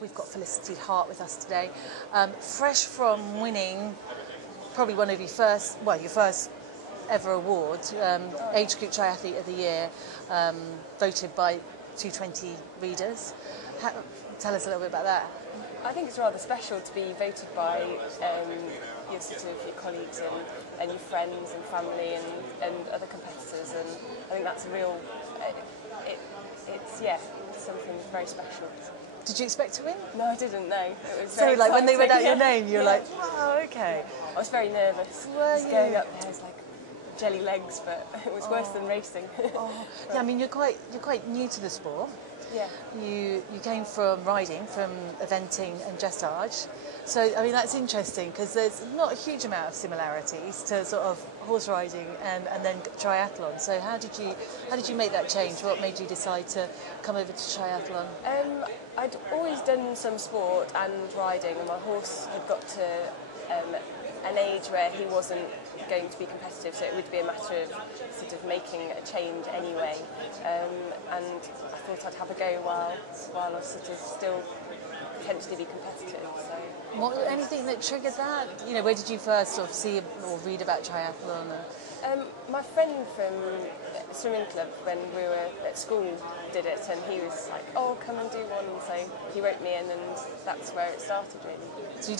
We've got Felicity Hart with us today, fresh from winning probably one of your first ever award, Age Group Triathlete of the Year, voted by 220 readers. Tell us a little bit about that. I think it's rather special to be voted by your your colleagues and your friends and family and other competitors, and I think that's a real, it's something very special. Did you expect to win? No, I didn't know. It was so very like when they read out exciting. your name, you're like, wow, okay. I was very nervous. Were Just you? going up there, it's like jelly legs, but it was worse than racing. Yeah, I mean you're quite new to the sport. Yeah. You came from riding, from eventing and dressage. So I mean that's interesting because there's not a huge amount of similarities to sort of horse riding and then triathlon. So how did you make that change? What made you decide to come over to triathlon? I'd always done some sport and riding, and my horse had got to an age where he wasn't going to be competitive, so it would be a matter of sort of making a change anyway. And I thought I'd have a go while I was sort of still potentially be competitive. So. Anything that triggered that? You know, where did you first sort of see or read about triathlon? My friend from swimming club when we were at school did it, and he was like, "Oh, come and do one." And so he wrote me in, and that's where it started really. So you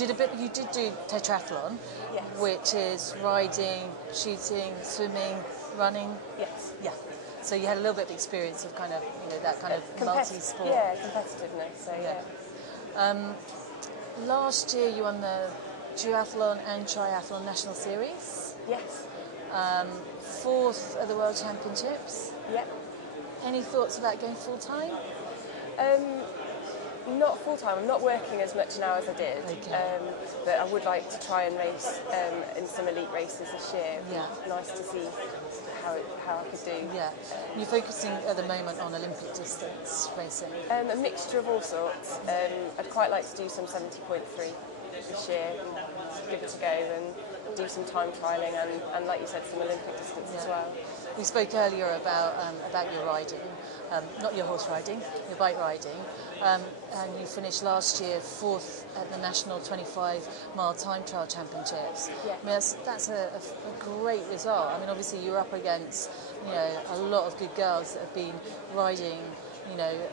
did do tetrathlon, yes. Which is riding, shooting, swimming, running. Yes. Yeah. So you had a little bit of experience of kind of that kind of multi-sport. Yeah, competitiveness. So yeah. Last year you won the duathlon and triathlon national series. Yes. 4th at the World Championships. Yep. Any thoughts about going full time? Not full time. I'm not working as much now as I did. Okay. But I would like to try and race in some elite races this year. Yeah. Nice to see how I could do. Yeah. You're focusing at the moment on Olympic distance racing. A mixture of all sorts. I'd quite like to do some 70.3 this year, and give it a go, and do some time trialling and like you said, some Olympic distance as well. We spoke earlier about your riding, not your horse riding, your bike riding, and you finished last year 4th at the National 25-mile Time Trial Championships. Yeah. I mean, that's a great result. I mean, obviously you're up against a lot of good girls that have been riding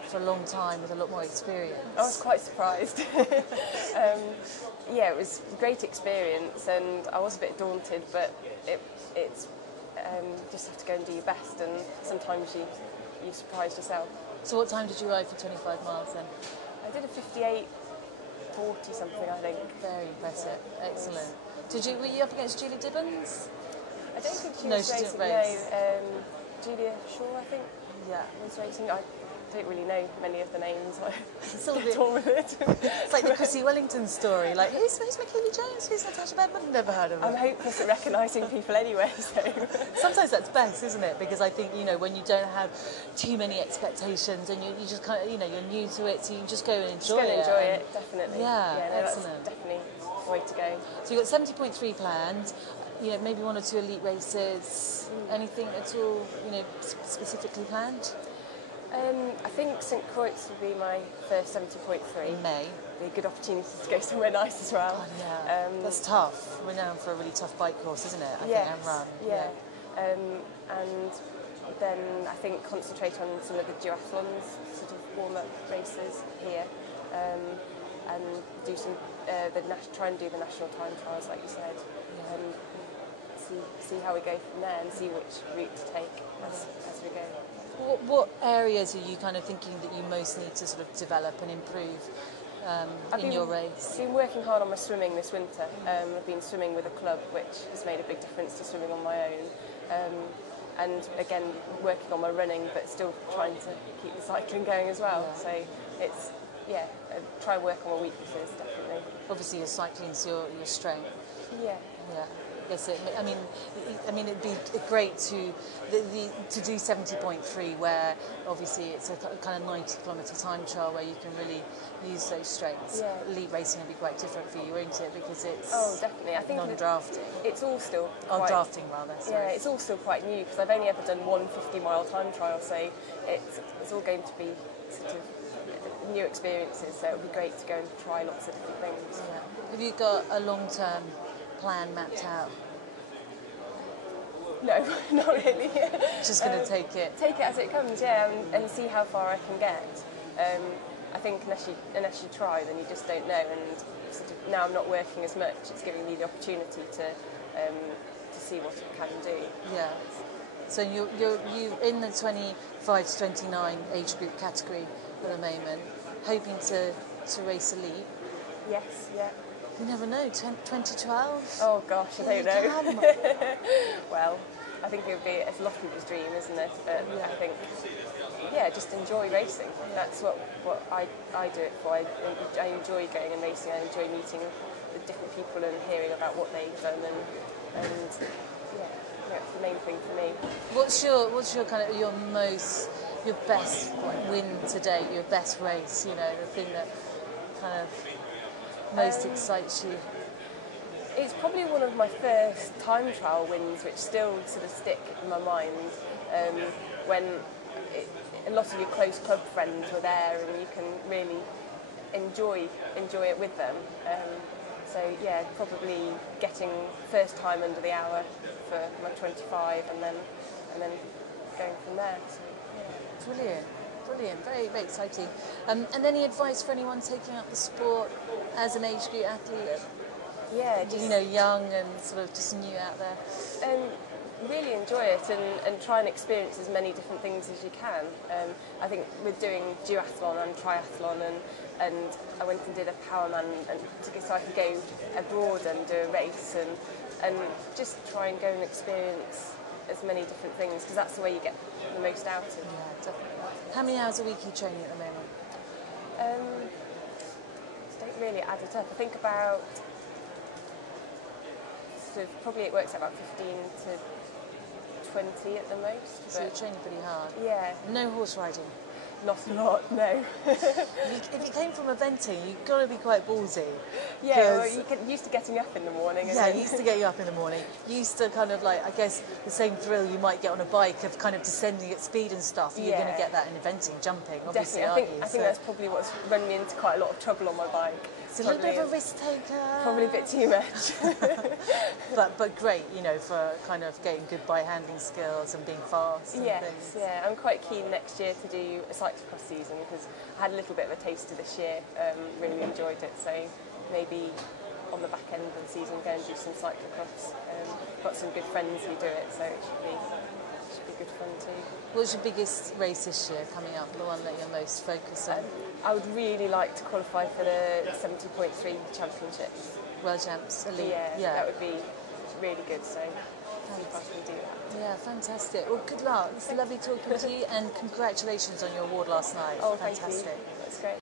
for a long time with a lot more experience. I was quite surprised. It was a great experience, and I was a bit daunted, but it's just have to go and do your best, and sometimes you surprise yourself. So what time did you ride for 25 miles then? I did a 58:40 something, I think. Very impressive. Excellent. Were you up against Julie Dibbons? I don't think she No, was she racing. didn't race. No, Julia Shaw, I think. Yeah. Was racing. I don't really know many of the names. It's a bit. On with it. It's like the Chrissy Wellington story. Like, who's Michaela Jones? Who's Natasha Bedman? Never heard of her. I'm hopeless at recognising people anyway. So sometimes that's best, isn't it? Because I think when you don't have too many expectations and you just kind of you're new to it, so you just go and enjoy it. Just go and enjoy it, definitely. Yeah, no, excellent. That's definitely the way to go. So you've got 70.3 planned. Maybe 1 or 2 elite races. Anything at all, specifically planned? I think St Croix will be my first 70.3. In May. Be a good opportunity to go somewhere nice as well. Oh, yeah. That's tough. Renowned for a really tough bike course, isn't it? I think, and run. Yeah. And then I think concentrate on some of the duathlons, sort of warm-up races here, and do some try and do the national time trials, like you said, and see how we go from there and see which route to take as we go. What areas are you kind of thinking that you most need to sort of develop and improve in your race? I've been working hard on my swimming this winter. I've been swimming with a club, which has made a big difference to swimming on my own. And again, working on my running, but still trying to keep the cycling going as well. Yeah. So it's, try and work on my weaknesses, definitely. Obviously your cycling's your strength. Yeah. Yeah. Yes, I mean, it'd be great to do 70.3, where obviously it's a kind of 90-kilometre time trial where you can really use those strengths. Yeah. Elite racing would be quite different for you, won't it? Because it's definitely. I think non-drafting. It's all still drafting rather. Sorry. Yeah, it's all still quite new because I've only ever done one 50-mile time trial, so it's all going to be sort of new experiences, so it would be great to go and try lots of different things. Yeah. Have you got a long-term plan mapped out? No, not really. Just going to take it? Take it as it comes, yeah, and see how far I can get. I think unless you try, then you just don't know. And sort of, now I'm not working as much, it's giving me the opportunity to see what I can do. Yeah. So you in the 25 to 29 age group category at the moment, hoping to race elite. Yes, yeah. You never know. 2012. Oh gosh, I don't know. Can. Well, I think it would be a lot of people's dream, isn't it? Yeah. I think, just enjoy racing. That's what I do it for. I enjoy going and racing. I enjoy meeting the different people and hearing about what they've done, and that's the main thing for me. What's your kind of your best win to date? Your best race? You know, the thing that kind of most excites you? It's probably one of my first time trial wins, which still sort of stick in my mind. When a lot of your close club friends were there, and you can really enjoy it with them. So yeah, probably getting first time under the hour for my 25, and then going from there. So, yeah. Brilliant, very, very exciting. And any advice for anyone taking up the sport as an age group athlete? Yeah, just, young and sort of just new out there. Really enjoy it and try and experience as many different things as you can. I think with doing duathlon and triathlon, and I went and did a powerman so I could go abroad and do a race and just try and go and experience as many different things, because that's the way you get the most out of it. Yeah, definitely. How many hours a week are you training at the moment? Don't really add it up. I think about, probably it works out about 15 to 20 at the most. So you're training pretty hard. Yeah. No horse riding? Not a lot, no. If you came from eventing, you've got to be quite ballsy. Yeah, well, you get used to getting up in the morning. Used to getting up in the morning. Used to kind of like, I guess, the same thrill you might get on a bike of kind of descending at speed and stuff. You're going to get that in eventing, jumping, obviously, Definitely. I think that's probably what's run me into quite a lot of trouble on my bike. It's a little bit of a risk taker. Probably a bit too much. but great, for kind of getting good bike handling skills and being fast and things. Yeah. I'm quite keen next year to do a cyclocross season, because I had a little bit of a taster this year, really enjoyed it, so maybe on the back end of the season go and do some cyclocross. Got some good friends who do it, so it should be good fun too. What's your biggest race this year coming up, the one that you're most focused on? I would really like to qualify for the 70.3 championships. World Champs, elite. Yeah, that would be really good, so see if I can do that. Yeah, fantastic. Well, good luck. It's lovely talking to you, and congratulations on your award last night. Oh, fantastic. Thank you. That's great.